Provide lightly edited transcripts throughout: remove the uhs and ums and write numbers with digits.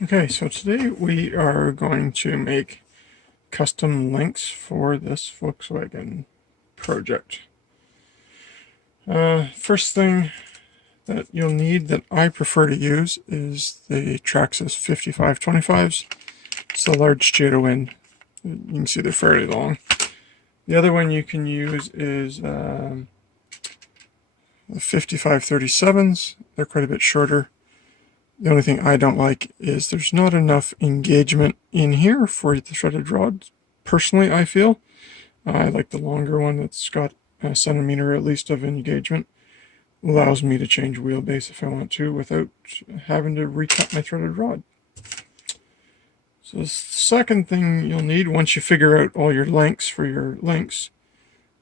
Okay, so today we are going to make custom links for this Volkswagen project. First thing that you'll need that I prefer to use is the Traxxas 5525s. It's the large J-to-Win. You can see they're fairly long. The other one you can use is the 5537s. They're quite a bit shorter. The only thing I don't like is there's not enough engagement in here for the threaded rod. Personally, I feel. I like the longer one that's got a centimeter at least of engagement. Allows me to change wheelbase if I want to without having to recut my threaded rod. So the second thing you'll need once you figure out all your lengths for your links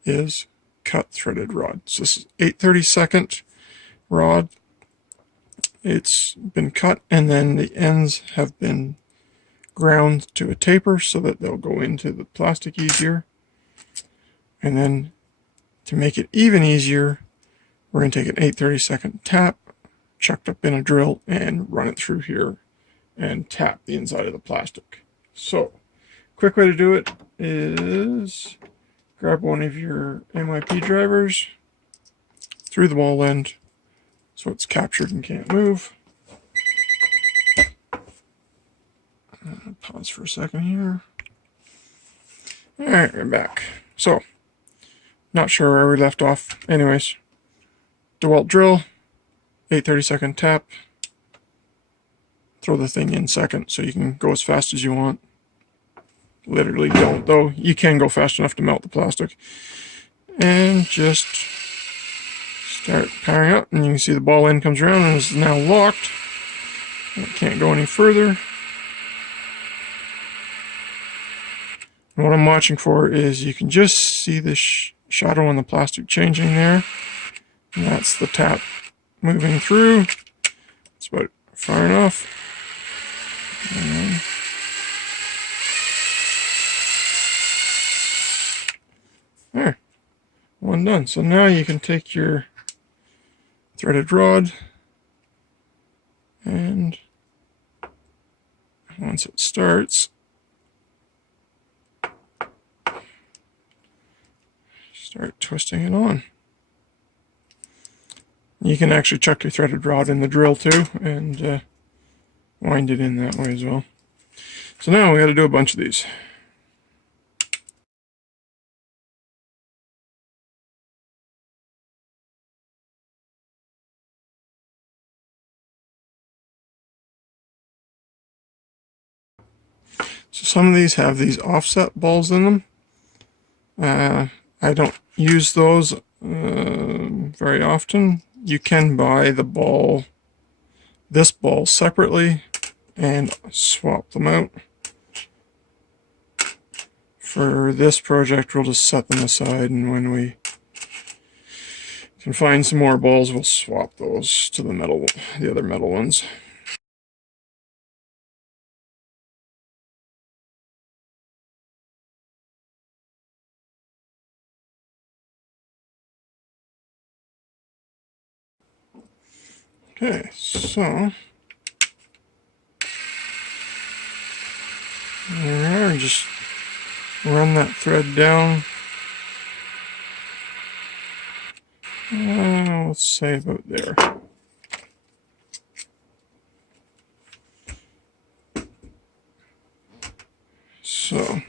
is cut threaded rod. So this is 8/32 rod. It's been cut and then the ends have been ground to a taper so that they'll go into the plastic easier. And then to make it even easier, we're going to take an 8/32 tap, chucked up in a drill, and run it through here and tap the inside of the plastic. So, quick way to do it is grab one of your MIP drivers through the ball end so it's captured and can't move. Pause for a second here. Alright, we're back. So, not sure where we left off. Anyways, DeWalt drill, 8/32 tap, throw the thing in second so you can go as fast as you want. Literally don't, though. You can go fast enough to melt the plastic. And just start powering up, and you can see the ball end comes around and is now locked. It can't go any further. And what I'm watching for is you can just see the shadow on the plastic changing there. And that's the tap moving through. It's about far enough. And there. One done. So now you can take your threaded rod and once it starts, start twisting it on. You can actually chuck your threaded rod in the drill too and wind it in that way as well. So now we got to do a bunch of these. So some of these have these offset balls in them. I don't use those very often. You can buy this ball separately and swap them out. For this project, we'll just set them aside, and when we can find some more balls, we'll swap those to the other metal ones. Okay, so there we are. Just run that thread down. Let's say about there. So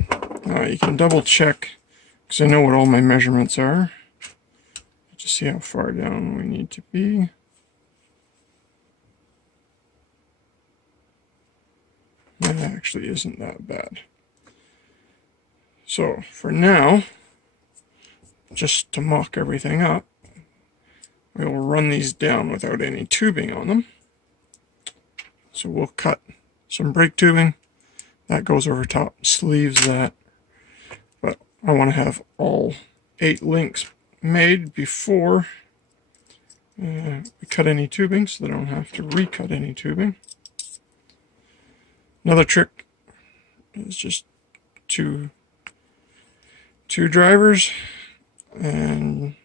now you can double check because I know what all my measurements are. Just see how far down we need to be. That actually isn't that bad. So for now, just to mock everything up, we will run these down without any tubing on them. So we'll cut some brake tubing. That goes over top, sleeves that. But I want to have all 8 links made before we cut any tubing so that I don't have to recut any tubing. Another trick is just two drivers and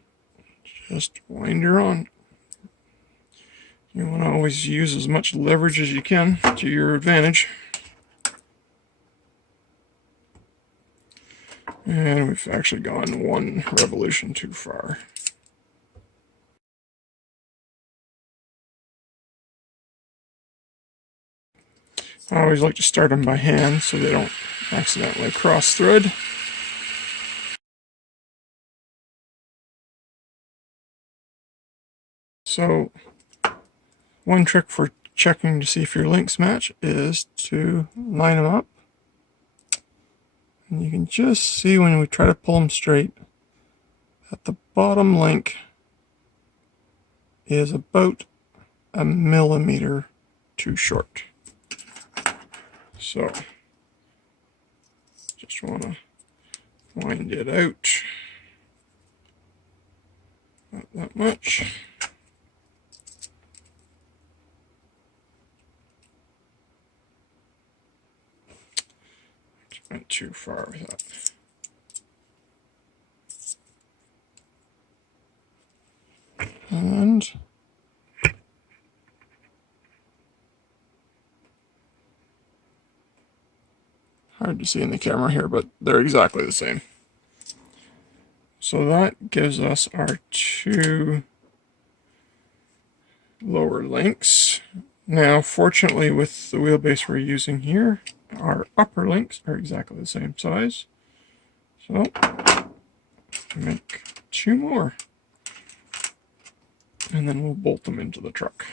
just wind her on. You want to always use as much leverage as you can to your advantage. And we've actually gone one revolution too far. I always like to start them by hand so they don't accidentally cross thread. So one trick for checking to see if your links match is to line them up. And you can just see when we try to pull them straight that the bottom link is about a millimeter too short. So just want to wind it out. Not that much. Went too far with that. And hard to see in the camera here, but they're exactly the same. So that gives us our two lower links. Now, fortunately, with the wheelbase we're using here, our upper links are exactly the same size. So, make two more. And then we'll bolt them into the truck.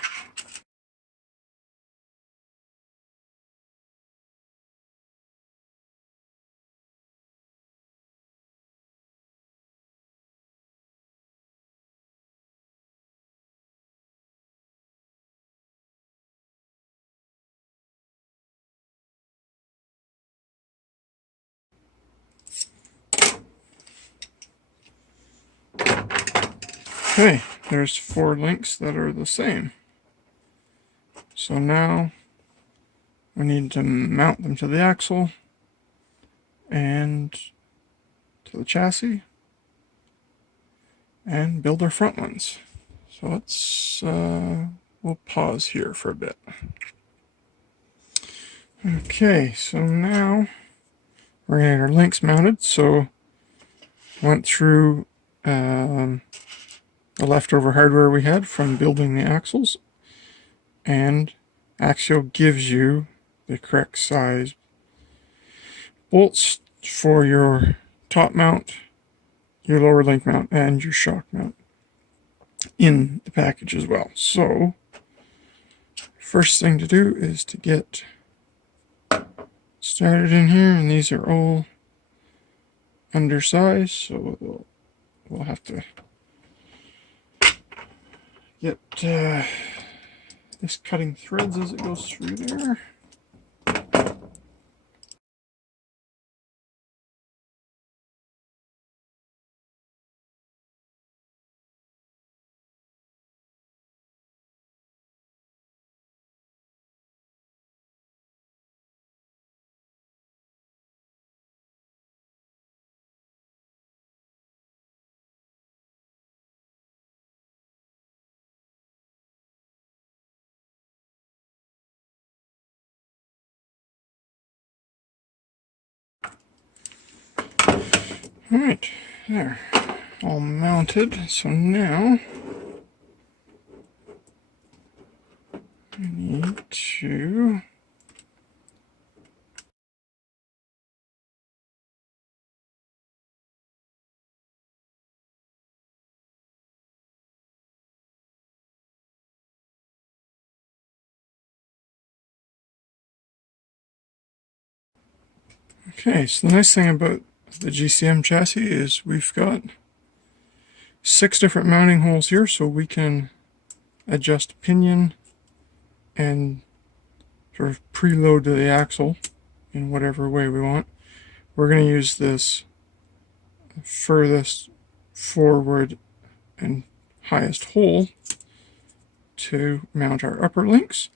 Okay, there's 4 links that are the same. So now we need to mount them to the axle and to the chassis and build our front ones. So let's we'll pause here for a bit. Okay, so now we're gonna get our links mounted. So went through the leftover hardware we had from building the axles, and Axial gives you the correct size bolts for your top mount, your lower link mount, and your shock mount in the package as well. So first thing to do is to get started in here, and these are all undersized, so we'll have to get this cutting threads as it goes through there. Alright, there, all mounted. So now I need to okay, so the nice thing about the GCM chassis is we've got 6 different mounting holes here, so we can adjust pinion and sort of preload to the axle in whatever way we want. We're going to use this furthest forward and highest hole to mount our upper links,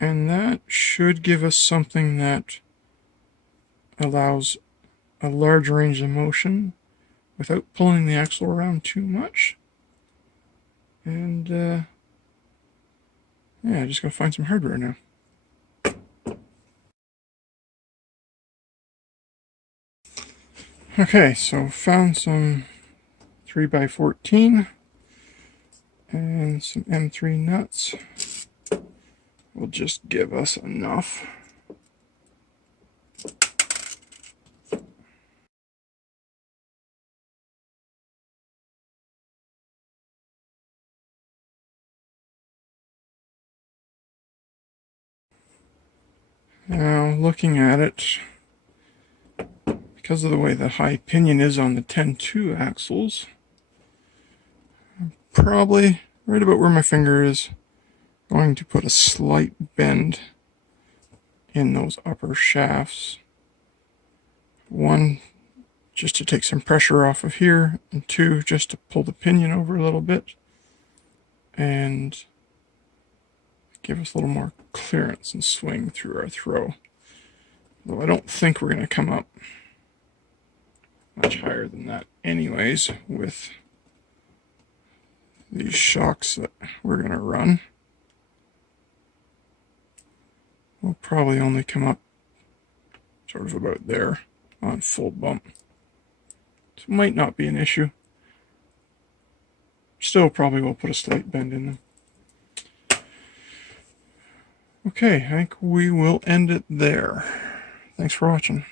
and that should give us something that allows a large range of motion without pulling the axle around too much. And Yeah, I just gotta find some hardware now. Okay, so found some 3x14 and some M3 nuts. Will just give us enough. Now, looking at it, because of the way the high pinion is on the 10-2 axles, probably right about where my finger is, going to put a slight bend in those upper shafts. One, just to take some pressure off of here, and two, just to pull the pinion over a little bit and give us a little more clearance and swing through our throw. Though I don't think we're going to come up much higher than that anyways with these shocks that we're going to run. We'll probably only come up sort of about there on full bump. So it might not be an issue. Still probably will put a slight bend in them. Okay, I think we will end it there. Thanks for watching.